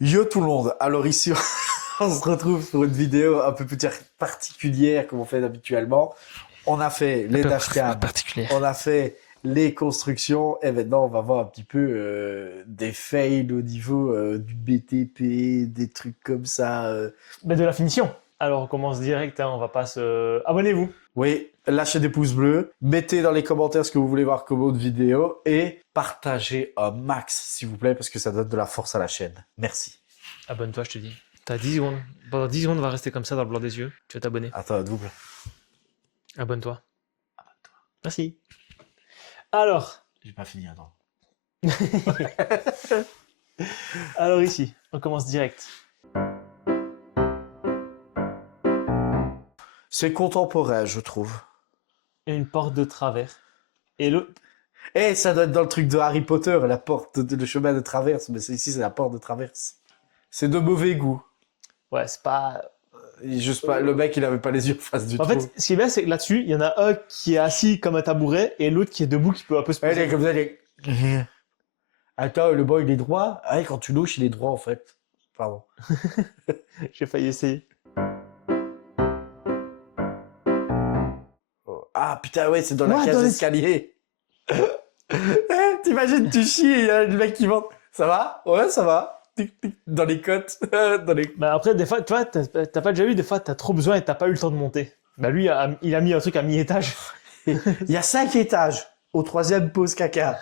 Yo tout le monde, alors ici on se retrouve pour une vidéo un peu plus particulière comme on fait habituellement. On a fait les dashcams, particulière. on a fait les constructions et maintenant on va voir un petit peu des fails au niveau du BTP, des trucs comme ça. Mais de la finition. Alors on commence direct, hein, on va pas se... Abonnez-vous. Oui, lâchez des pouces bleus, mettez dans les commentaires ce que vous voulez voir comme autre vidéo et partagez un max s'il vous plaît parce que ça donne de la force à la chaîne. Merci. Abonne-toi, je te dis. T'as 10 secondes. Pendant 10 secondes, on va rester comme ça dans le blanc des yeux. Tu vas t'abonner. Attends, double. Abonne-toi. Merci. Alors. J'ai pas fini, attends. Alors ici, on commence direct. C'est contemporain, je trouve. Une porte de travers. Et l'autre... Eh, ça doit être dans le truc de Harry Potter, la porte, le chemin de traverse. Mais ici, c'est la porte de traverse. C'est de mauvais goût. Ouais, c'est pas... Juste pas, le mec, il avait pas les yeux en face du En trou. fait, ce qui est bien, c'est que là-dessus, il y en a un qui est assis comme un tabouret et l'autre qui est debout qui peut un peu se Ouais, il poser. est comme ça, il est... Attends, le boy, il est droit. Ah, quand tu louches, il est droit, en fait. Pardon. J'ai failli essayer. Oh. Ah, putain, ouais, c'est dans la Ouais, cage dans les- d'escalier. Eh, t'imagines, tu chies, il y a le mec qui monte. Ça va? Ouais, ça va. Tic, tic, dans les côtes. dans les... Bah après, des fois, tu vois, t'as pas déjà vu, des fois, t'as trop besoin et t'as pas eu le temps de monter. Bah lui, il a mis un truc à mi-étage. Il y a 5 étages. Au 3e, pause caca.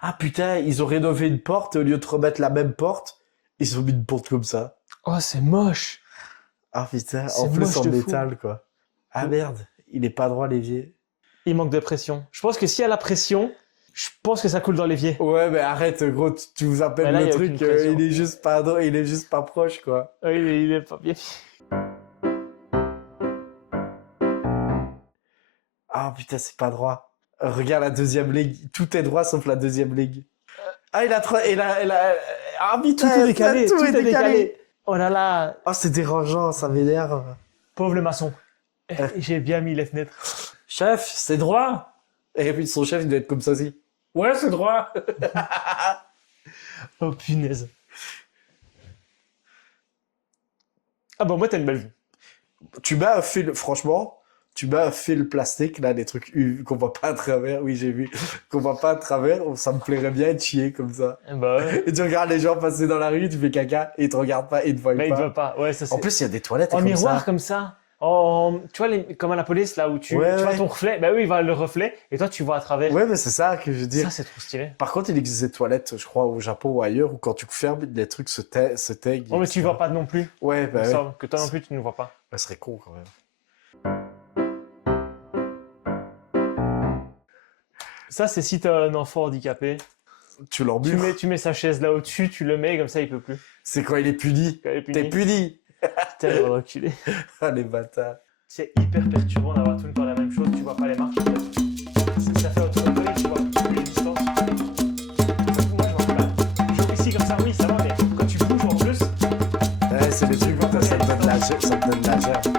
Ah putain, ils ont rénové une porte et au lieu de remettre la même porte, ils ont mis une porte comme ça. Oh, c'est moche. Ah putain, C'est en plus moche en de fou. métal quoi. Ah merde, il est pas droit l'évier. Il manque de pression. Je pense que s'il y a la pression, je pense que ça coule dans l'évier. Ouais mais arrête gros, tu vous appelles Mais là, le y a truc, aucune pression. il est juste pas droit, il est juste pas proche quoi. Oui, il est pas bien. Ah putain, c'est pas droit. Regarde la deuxième ligne, tout est droit sauf la deuxième ligne. Ah il a trop, ah Tout putain, est décalé, tout tout est est décalé. décalé. Oh là là, Oh c'est dérangeant, ça m'énerve. pauvre le maçon. J'ai bien mis les fenêtres. Chef, c'est droit. Et puis son chef il doit être comme ça aussi. Ouais, c'est droit. Oh punaise. Ah bon, moi, t'as une belle vue. Tu mets un fil, franchement, tu mets un fil plastique, là, des trucs qu'on voit pas à travers, oui, j'ai vu, qu'on voit pas à travers, ça me plairait bien de chier comme ça. Bah ouais. Et tu regardes les gens passer dans la rue, tu fais caca, et ils te regardent pas, et ils te voient Mais il pas. te veut pas. Ouais, ça c'est. En plus, il y a des toilettes En comme miroir ça. comme ça. Oh, tu vois, comme à la police, là où tu Ouais, vois ouais. ton reflet. Bah oui, il va le reflet et toi, tu vois à travers. Ouais, mais c'est ça que je veux dire. Ça, c'est trop stylé. Par contre, il existe des toilettes, je crois, au Japon ou ailleurs, où quand tu fermes, les trucs se taignent. Oh, mais tu etc. vois pas non plus. Ouais, bah Il me ouais. semble que toi non plus, tu ne vois pas. Ça serait con quand même. Ça, c'est si t'as un enfant handicapé. Tu l'embures. Tu mets sa chaise là au-dessus, tu le mets, comme ça, il peut plus. C'est quand il est puni. Quand il est T'es puni. puni. Putain, le reculé. Ah, les bâtards. C'est hyper perturbant d'avoir tout le temps la même chose, tu vois pas les marques. Ça fait autour de toi, tu vois plus les distances. Moi, je vois pas. Genre ici, comme ça, oui, ça va, mais quand tu bouges en plus, Ouais, c'est les trucs où ça te donne la gerbe, ça te donne la gerbe.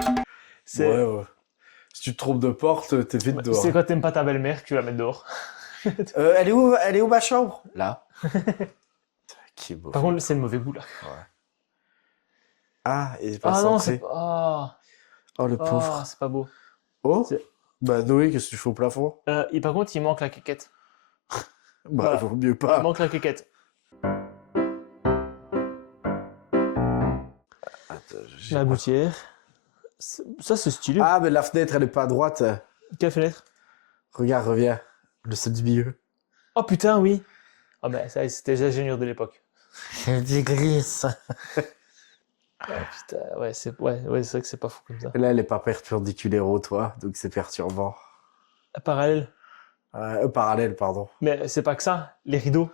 c'est Ouais, ouais. Si tu te trompes de porte, t'es vite dehors. c'est quand t'aimes pas ta belle-mère que tu la mets dehors. Elle est où ma chambre? Là. Qui est beau. Par contre, c'est le mauvais goût là. Ah, il est pas Ah non, centré. c'est pas. Oh, le Oh, pauvre. c'est pas beau. Oh. c'est- Bah, Noé, qu'est-ce que tu fais au plafond? Et par contre, il manque la quéquette. Bah, Voilà. vaut mieux Il pas. manque la quéquette. Attends, j'ai La pas- gouttière. Ça, c'est stylé. Ah, mais la fenêtre, elle est pas à droite. Quelle fenêtre? Regarde, reviens. Le seul du milieu. Oh putain, oui. Ah, ben ça, c'était les ingénieurs de l'époque. C'est du gris, ça. Ah putain, ouais, c'est vrai que c'est pas fou comme ça. Là, elle est pas perpendiculaire, toi, donc c'est perturbant. Parallèle. Parallèle, pardon. Mais c'est pas que ça, les rideaux.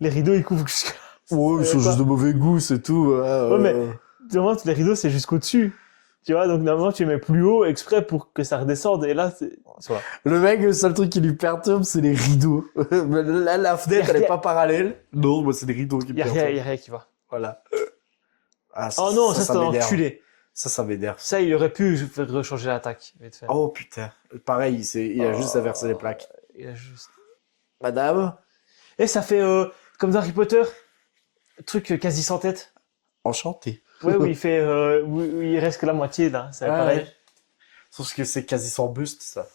Les rideaux, ils couvrent jusqu'à... Ouais, ils sont juste de mauvais goût, c'est tout. Ouais, mais normalement, les rideaux, c'est jusqu'au-dessus. Tu vois, donc normalement, tu les mets plus haut exprès pour que ça redescende. Et là, c'est... Voilà. Le mec, le seul truc qui lui perturbe, c'est les rideaux. Mais là, la fenêtre, elle est pas parallèle. Non, moi, c'est les rideaux qui me Y a perturbent. rien qui va. Voilà. Ah, Oh non, ça c'est un m'énerve. enculé. Ça m'énerve. Ça, il aurait pu faire rechanger l'attaque. Vite fait. Oh, putain. Pareil, il a juste inversé les plaques. Il a juste... Madame? Et ça fait Comme dans Harry Potter, truc quasi sans tête. Enchanté. Ouais, où il fait, où il reste que la moitié là, c'est Ah, pareil. ouais. Sauf que c'est quasi sans buste, ça.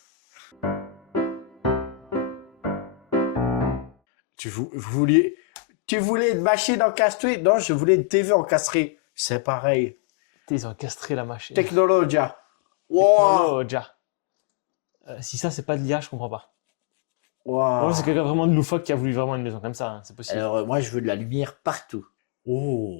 Tu voulais une machine encastrée? Non, je voulais une TV encastrée. C'est pareil. Ils ont castré la machine. Technologia. Wow. Technologia. Si ça, c'est pas de l'IA, je comprends pas. Wow. Ouais, c'est quelqu'un vraiment de loufoque qui a voulu vraiment une maison comme ça, hein, c'est possible. Alors, moi, je veux de la lumière partout. Oh.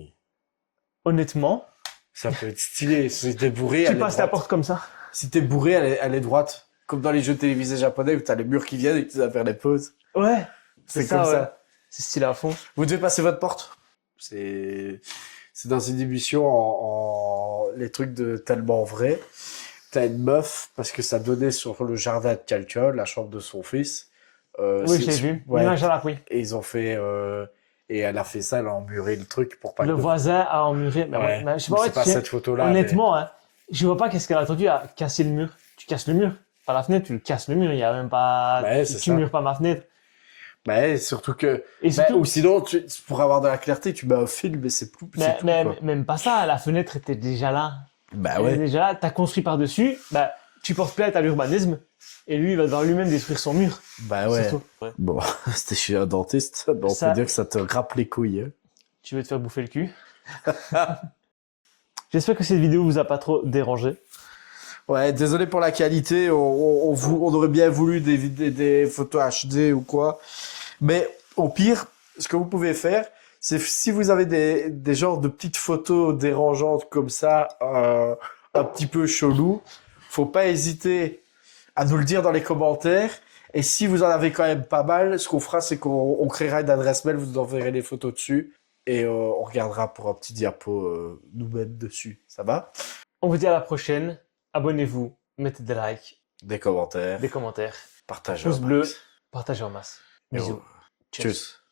Honnêtement, Ça peut être stylé. Si t'es bourré, tu elle est passes la droite. porte comme ça. Si t'es bourré, elle est droite. Comme dans les jeux télévisés japonais où t'as les murs qui viennent et tu dois faire des pauses. Ouais, C'est ça, comme ouais. ça. C'est stylé à fond. Vous devez passer votre porte. C'est dans une émission en les trucs de tellement vrai. T'as une meuf parce que ça donnait sur le jardin de quelqu'un, la chambre de son fils. Oui, je l'ai vu. Ouais. L'image à la oui. Et ils ont fait et elle a fait ça, elle a emmuré le truc pour pas Le que voisin a emmuré. Mais Ouais. mais je sais Mais pas, c'est pas tu sais, cette photo-là. honnêtement, hein, je vois pas qu'est-ce qu'elle a attendu à casser le mur. Tu casses le mur. Par la fenêtre, tu le casses le mur. Il y a même pas. Ouais, tu c'est tu ça. mures pas ma fenêtre. Mais surtout que. Et Bah, surtout, ou sinon, pour avoir de la clarté, tu mets un film et c'est tout. mais, Tout, mais- quoi. même pas ça. La fenêtre était déjà là. Bah Elle est ouais. déjà là. T'as construit par-dessus. Bah, tu portes plainte à l'urbanisme. Et lui, il va devoir lui-même détruire son mur. Bah C'est ouais. tout. Ouais. Bon, c'était chez un dentiste. Bon, on Ça- peut dire que ça te râpe les couilles. Hein. Tu veux te faire bouffer le cul. J'espère que cette vidéo vous a pas trop dérangé. Ouais, désolé pour la qualité. On aurait bien voulu des photos HD ou quoi. Mais au pire, ce que vous pouvez faire, c'est si vous avez des genres de petites photos dérangeantes comme ça, un petit peu chelou, faut pas hésiter à nous le dire dans les commentaires. Et si vous en avez quand même pas mal, ce qu'on fera, c'est qu'on créera une adresse mail, vous nous enverrez les photos dessus. Et on regardera pour un petit diapo nous-mêmes dessus. Ça va? On vous dit à la prochaine. Abonnez-vous, mettez des likes, Des commentaires, des commentaires, partagez. pouce un bleu, max. partagez en masse. Et Bisous. Tchuss.